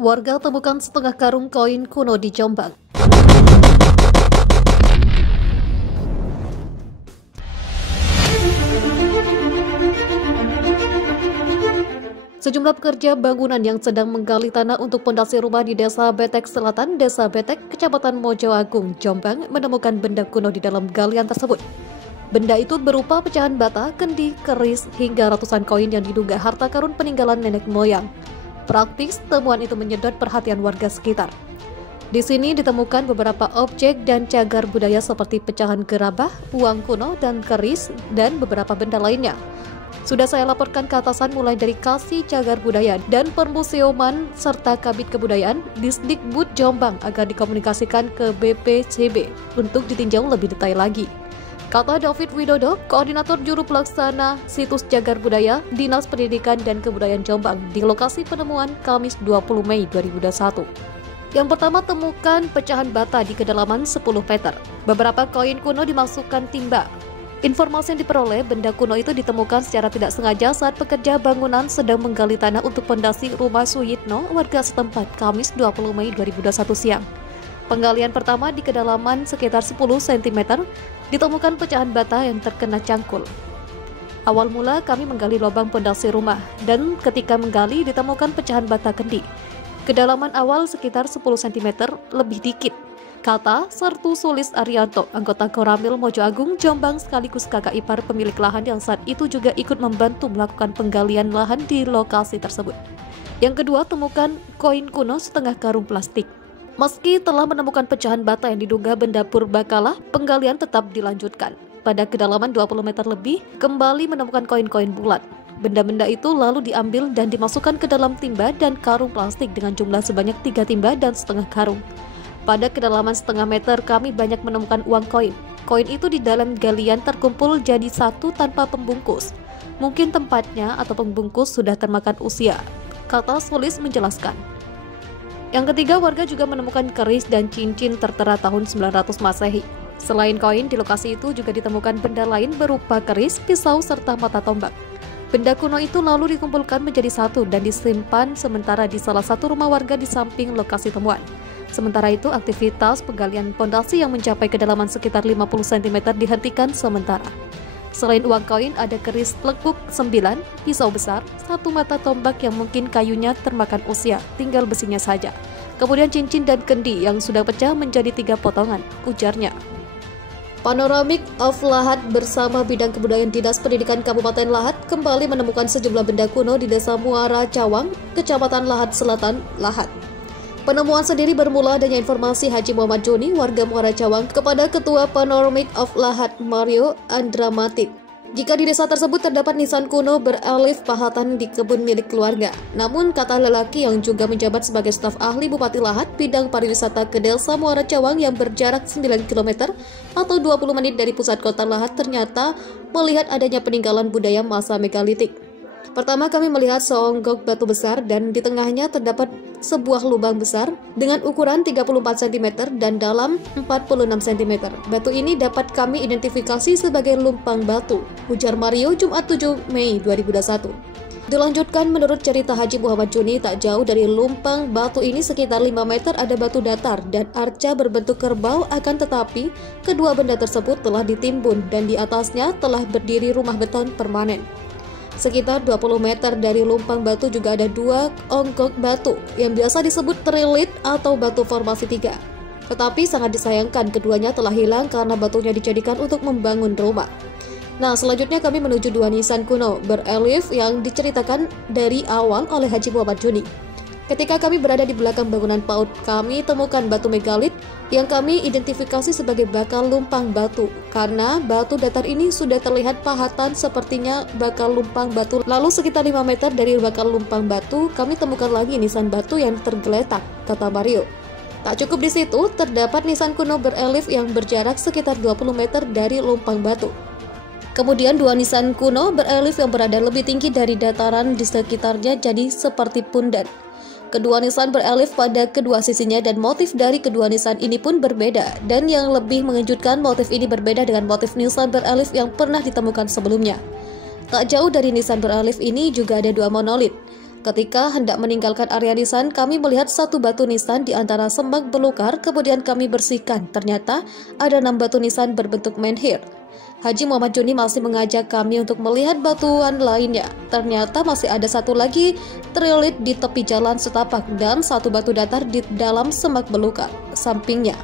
Warga temukan setengah karung koin kuno di Jombang. Sejumlah pekerja bangunan yang sedang menggali tanah untuk pondasi rumah di Desa Betek Selatan, Desa Betek, Kecamatan Mojo Agung, Jombang, menemukan benda kuno di dalam galian tersebut. Benda itu berupa pecahan bata, kendi, keris, hingga ratusan koin yang diduga harta karun peninggalan nenek moyang. Praktis, temuan itu menyedot perhatian warga sekitar. Di sini ditemukan beberapa objek dan cagar budaya seperti pecahan gerabah, uang kuno, dan keris, dan beberapa benda lainnya. Sudah saya laporkan ke atasan mulai dari Kasih Cagar Budaya dan Permuseuman serta Kabid Kebudayaan Disdikbud Jombang agar dikomunikasikan ke BPCB untuk ditinjau lebih detail lagi. Kata David Widodo, Koordinator Juru Pelaksana Situs Cagar Budaya Dinas Pendidikan dan Kebudayaan Jombang di lokasi penemuan Kamis 20 Mei 2021. Yang pertama, temukan pecahan bata di kedalaman 10 meter. Beberapa koin kuno dimasukkan timba. Informasi yang diperoleh, benda kuno itu ditemukan secara tidak sengaja saat pekerja bangunan sedang menggali tanah untuk pondasi rumah Suyitno, warga setempat, Kamis 20 Mei 2021 siang. Penggalian pertama di kedalaman sekitar 10 cm, ditemukan pecahan bata yang terkena cangkul. Awal mula kami menggali lubang pondasi rumah, dan ketika menggali ditemukan pecahan bata kendi. Kedalaman awal sekitar 10 cm lebih dikit. Kata Sertu Sulis Arianto, anggota Koramil Mojo Agung, Jombang sekaligus kakak ipar pemilik lahan yang saat itu juga ikut membantu melakukan penggalian lahan di lokasi tersebut. Yang kedua, temukan koin kuno setengah karung plastik. Meski telah menemukan pecahan bata yang diduga benda purbakala, penggalian tetap dilanjutkan. Pada kedalaman 20 meter lebih, kembali menemukan koin-koin bulat. Benda-benda itu lalu diambil dan dimasukkan ke dalam timba dan karung plastik dengan jumlah sebanyak 3 timba dan setengah karung. Pada kedalaman setengah meter kami banyak menemukan uang koin. Koin itu di dalam galian terkumpul jadi satu tanpa pembungkus. Mungkin tempatnya atau pembungkus sudah termakan usia, kata Sulis menjelaskan. Yang ketiga, warga juga menemukan keris dan cincin tertera tahun 900 Masehi. Selain koin, di lokasi itu juga ditemukan benda lain berupa keris, pisau, serta mata tombak. Benda kuno itu lalu dikumpulkan menjadi satu dan disimpan sementara di salah satu rumah warga di samping lokasi temuan. Sementara itu, aktivitas penggalian pondasi yang mencapai kedalaman sekitar 50 cm dihentikan sementara. Selain uang koin, ada keris lekuk 9, pisau besar, satu mata tombak yang mungkin kayunya termakan usia, tinggal besinya saja. Kemudian cincin dan kendi yang sudah pecah menjadi 3 potongan, ujarnya. Panoramik of Lahat bersama Bidang Kebudayaan Dinas Pendidikan Kabupaten Lahat kembali menemukan sejumlah benda kuno di Desa Muara Cawang, Kecamatan Lahat Selatan, Lahat. Penemuan sendiri bermula adanya informasi Haji Muhammad Joni, warga Muara Cawang, kepada Ketua Panoramik of Lahat Mario Andramatik. Jika di desa tersebut terdapat nisan kuno beralif pahatan di kebun milik keluarga. Namun, kata lelaki yang juga menjabat sebagai staf ahli Bupati Lahat bidang pariwisata ke Desa Muara Cawang yang berjarak 9 km atau 20 menit dari pusat kota Lahat ternyata melihat adanya peninggalan budaya masa megalitik. Pertama, kami melihat seonggok batu besar dan di tengahnya terdapat sebuah lubang besar dengan ukuran 34 cm dan dalam 46 cm. Batu ini dapat kami identifikasi sebagai lumpang batu, ujar Mario Jumat 7 Mei 2021. Dilanjutkan, menurut cerita Haji Muhammad Juni, tak jauh dari lumpang batu ini sekitar 5 meter ada batu datar dan arca berbentuk kerbau, akan tetapi kedua benda tersebut telah ditimbun dan di atasnya telah berdiri rumah beton permanen. Sekitar 20 meter dari lumpang batu juga ada 2 onggok batu yang biasa disebut trilit atau batu formasi 3. Tetapi sangat disayangkan keduanya telah hilang karena batunya dijadikan untuk membangun rumah. Nah, selanjutnya kami menuju 2 nisan kuno berelif yang diceritakan dari awal oleh Haji Muhammad Juni. Ketika kami berada di belakang bangunan PAUD, kami temukan batu megalit yang kami identifikasi sebagai bakal lumpang batu. Karena batu datar ini sudah terlihat pahatan sepertinya bakal lumpang batu. Lalu sekitar 5 meter dari bakal lumpang batu, kami temukan lagi nisan batu yang tergeletak, kata Mario. Tak cukup di situ, terdapat nisan kuno berelif yang berjarak sekitar 20 meter dari lumpang batu. Kemudian 2 nisan kuno berelif yang berada lebih tinggi dari dataran di sekitarnya jadi seperti pundan. Kedua nisan berelif pada kedua sisinya dan motif dari kedua nisan ini pun berbeda. Dan yang lebih mengejutkan, motif ini berbeda dengan motif nisan berelif yang pernah ditemukan sebelumnya. Tak jauh dari nisan beralif ini juga ada 2 monolit. Ketika hendak meninggalkan area nisan, kami melihat satu batu nisan di antara semak belukar, kemudian kami bersihkan. Ternyata ada 6 batu nisan berbentuk menhir. Haji Muhammad Juni masih mengajak kami untuk melihat batuan lainnya. Ternyata masih ada satu lagi trilit di tepi jalan setapak dan satu batu datar di dalam semak belukar sampingnya.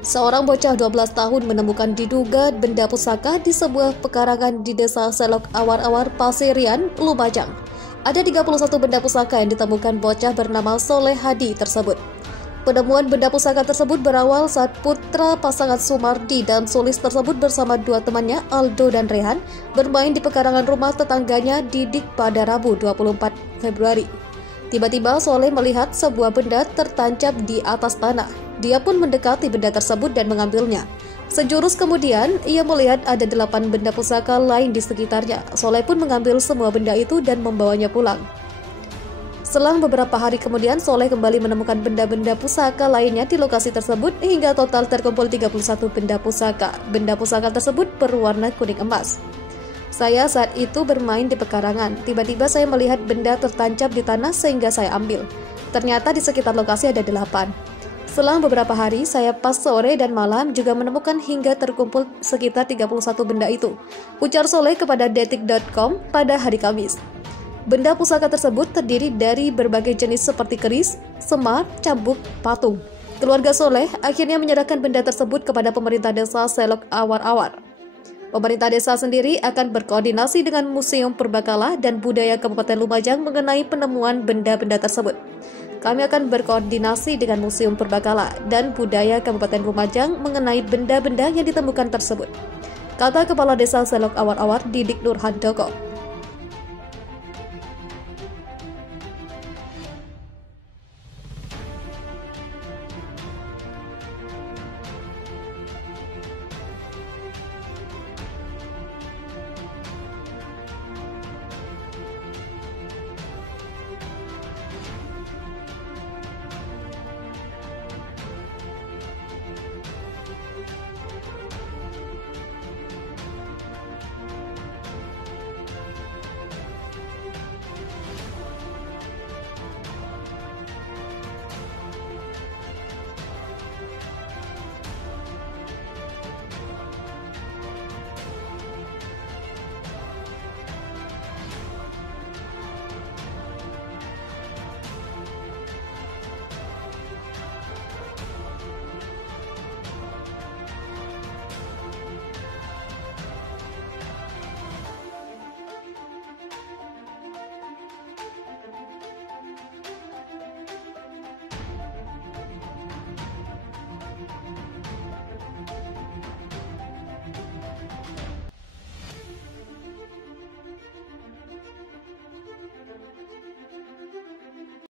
Seorang bocah 12 tahun menemukan diduga benda pusaka di sebuah pekarangan di desa Selok Awar-Awar, Pasirian, Lumajang. Ada 31 benda pusaka yang ditemukan bocah bernama Soleh Hadi tersebut. Penemuan benda pusaka tersebut berawal saat putra pasangan Sumardi dan Sulis tersebut bersama 2 temannya, Aldo dan Rehan, bermain di pekarangan rumah tetangganya Didik pada Rabu 24 Februari. Tiba-tiba Soleh melihat sebuah benda tertancap di atas tanah. Dia pun mendekati benda tersebut dan mengambilnya. Sejurus kemudian, ia melihat ada 8 benda pusaka lain di sekitarnya. Soleh pun mengambil semua benda itu dan membawanya pulang. Selang beberapa hari kemudian, Soleh kembali menemukan benda-benda pusaka lainnya di lokasi tersebut hingga total terkumpul 31 benda pusaka. Benda pusaka tersebut berwarna kuning emas. Saya saat itu bermain di pekarangan. Tiba-tiba saya melihat benda tertancap di tanah sehingga saya ambil. Ternyata di sekitar lokasi ada 8. Selang beberapa hari, saya pas sore dan malam juga menemukan hingga terkumpul sekitar 31 benda itu. Ujar Soleh kepada detik.com pada hari Kamis. Benda pusaka tersebut terdiri dari berbagai jenis seperti keris, semar, cambuk, patung. Keluarga Soleh akhirnya menyerahkan benda tersebut kepada pemerintah desa Selok Awar-Awar. Pemerintah desa sendiri akan berkoordinasi dengan Museum Purbakala dan Budaya Kabupaten Lumajang mengenai penemuan benda-benda tersebut. Kami akan berkoordinasi dengan Museum Purbakala dan Budaya Kabupaten Lumajang mengenai benda-benda yang ditemukan tersebut, kata Kepala Desa Selok Awar-Awar Didik Nurhandoko.